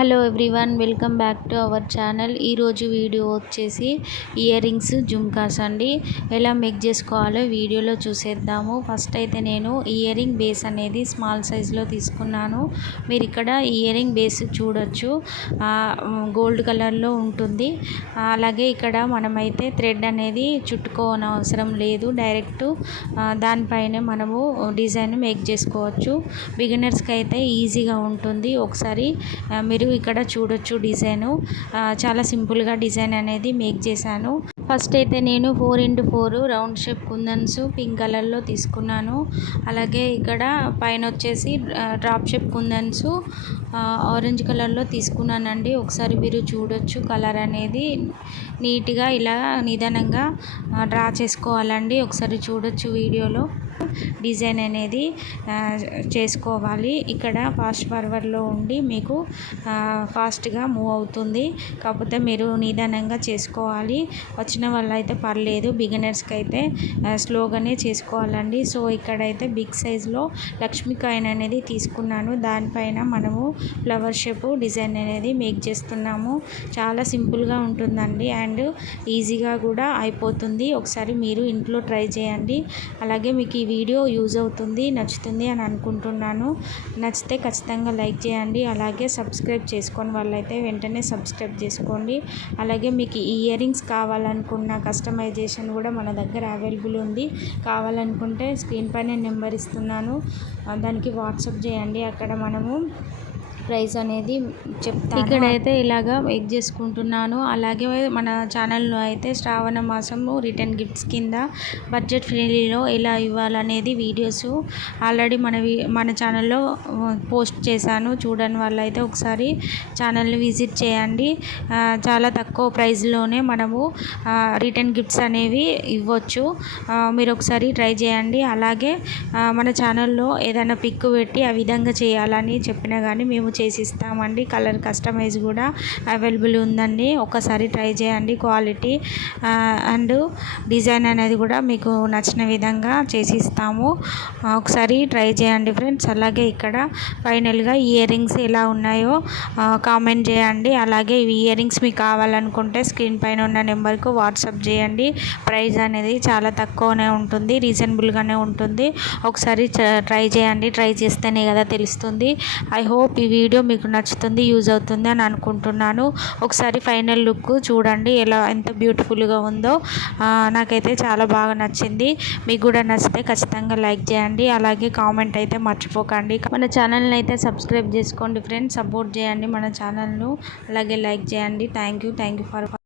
Hello everyone, welcome back to our channel. ఈరోజు video వచ్చేసి ear rings jhumkas అండి. ఎలా మేక్ చేసుకోవాలో వీడియోలో చూసేద్దాము. ఫస్ట్ అయితే నేను ఇయర్ రింగ్ బేస్ అనేది స్మాల్ సైజులో తీసుకున్నాను. మీరు ఇక్కడ ఇయర్ రింగ్ బేస్ చూడొచ్చు, గోల్డ్ కలర్లో ఉంటుంది. అలాగే ఇక్కడ మనమైతే థ్రెడ్ అనేది చుట్టుకోనవసరం లేదు, డైరెక్ట్ దానిపైనే మనము డిజైన్ మేక్ చేసుకోవచ్చు. బిగినర్స్కి అయితే ఈజీగా ఉంటుంది. ఒకసారి మీరు ఇక్కడ చూడొచ్చు డిజైను, చాలా సింపుల్గా డిజైన్ అనేది మేక్ చేశాను. ఫస్ట్ అయితే నేను 4x4 రౌండ్ షేప్ కుందన్స్ పింక్ కలర్లో తీసుకున్నాను. అలాగే ఇక్కడ పైన వచ్చేసి డ్రాప్ షేప్ కుందన్స్ ఆరెంజ్ కలర్లో తీసుకున్నానండి. ఒకసారి మీరు చూడొచ్చు, కలర్ అనేది నీట్గా ఇలా నిదానంగా డ్రా చేసుకోవాలండి. ఒకసారి చూడొచ్చు వీడియోలో డిజైన్ అనేది చేసుకోవాలి. ఇక్కడ ఫాస్ట్ ఫార్వర్డ్లో ఉండి మీకు ఫాస్ట్గా మూవ్ అవుతుంది, కాకపోతే మీరు నిదానంగా చేసుకోవాలి. వచ్చిన వాళ్ళు అయితే పర్లేదు, బిగినర్స్కి అయితే స్లోగానే చేసుకోవాలండి. సో ఇక్కడైతే బిగ్ సైజ్లో లక్ష్మీ కాయిన్ అనేది తీసుకున్నాను. దానిపైన మనము ఫ్లవర్ షేప్ డిజైన్ అనేది మేక్ చేస్తున్నాము. చాలా సింపుల్గా ఉంటుందండి అండ్ ఈజీగా కూడా అయిపోతుంది. ఒకసారి మీరు ఇంట్లో ట్రై చేయండి. అలాగే మీకు ఈ వీడియో యూజ్ అవుతుంది, నచ్చుతుంది అని అనుకుంటున్నాను. నచ్చితే ఖచ్చితంగా లైక్ చేయండి. అలాగే సబ్స్క్రైబ్ చేసుకొని వాళ్ళైతే వెంటనే సబ్స్క్రైబ్ చేసుకోండి. అలాగే మీకు ఈ ఇయర్ రింగ్స్ కావాలనుకున్న కస్టమైజేషన్ కూడా మన దగ్గర అవైలబుల్ ఉంది. కావాలనుకుంటే స్క్రీన్ పైన నెంబర్ ఇస్తున్నాను, దానికి వాట్సాప్ చేయండి. అక్కడ మనము ప్రైస్ అనేది చెప్తాను. ఇక్కడైతే ఇలాగా మేక్ చేసుకుంటున్నాను. అలాగే మన ఛానల్లో అయితే శ్రావణ మాసము రిటర్న్ గిఫ్ట్స్ కింద బడ్జెట్ ఫ్రెండ్లీలో ఎలా ఇవ్వాలనేది వీడియోస్ ఆల్రెడీ మన ఛానల్లో పోస్ట్ చేశాను. చూడని వాళ్ళైతే ఒకసారి ఛానల్ని విజిట్ చేయండి. చాలా తక్కువ ప్రైస్లోనే మనము రిటర్న్ గిఫ్ట్స్ అనేవి ఇవ్వచ్చు. మీరు ఒకసారి ట్రై చేయండి. అలాగే మన ఛానల్లో ఏదైనా పిక్ పెట్టి ఆ విధంగా చేయాలని చెప్పినా కానీ మేము చేసి ఇస్తామండి. కలర్ కస్టమైజ్ కూడా అవైలబుల్ ఉందండి. ఒకసారి ట్రై చేయండి. క్వాలిటీ అండ్ డిజైన్ అనేది కూడా మీకు నచ్చిన విధంగా చేసి ఇస్తాము. ఒకసారి ట్రై చేయండి ఫ్రెండ్స్. అలాగే ఇక్కడ ఫైనల్గా ఇయర్ రింగ్స్ ఎలా ఉన్నాయో కామెంట్ చేయండి. అలాగే ఇవి ఇయర్ రింగ్స్ మీకు కావాలనుకుంటే స్క్రీన్ పైన ఉన్న నెంబర్కు వాట్సాప్ చేయండి. ప్రైస్ అనేది చాలా తక్కువనే ఉంటుంది, రీజనబుల్గానే ఉంటుంది. ఒకసారి ట్రై చేయండి. ట్రై చేస్తేనే కదా తెలుస్తుంది. ఐ హోప్ ఈ వీడియో మీకు నచ్చుతుంది, యూజ్ అవుతుంది అని అనుకుంటున్నాను. ఒకసారి ఫైనల్ లుక్ చూడండి, ఎంత బ్యూటిఫుల్గా ఉందో. నాకైతే చాలా బాగా నచ్చింది. మీకు కూడా నచ్చితే ఖచ్చితంగా లైక్ చేయండి. అలాగే కామెంట్ అయితే మర్చిపోకండి. మన ఛానల్ని అయితే సబ్స్క్రైబ్ చేసుకోండి ఫ్రెండ్స్, సపోర్ట్ చేయండి మన ఛానల్ను. అలాగే లైక్ చేయండి. Thank you for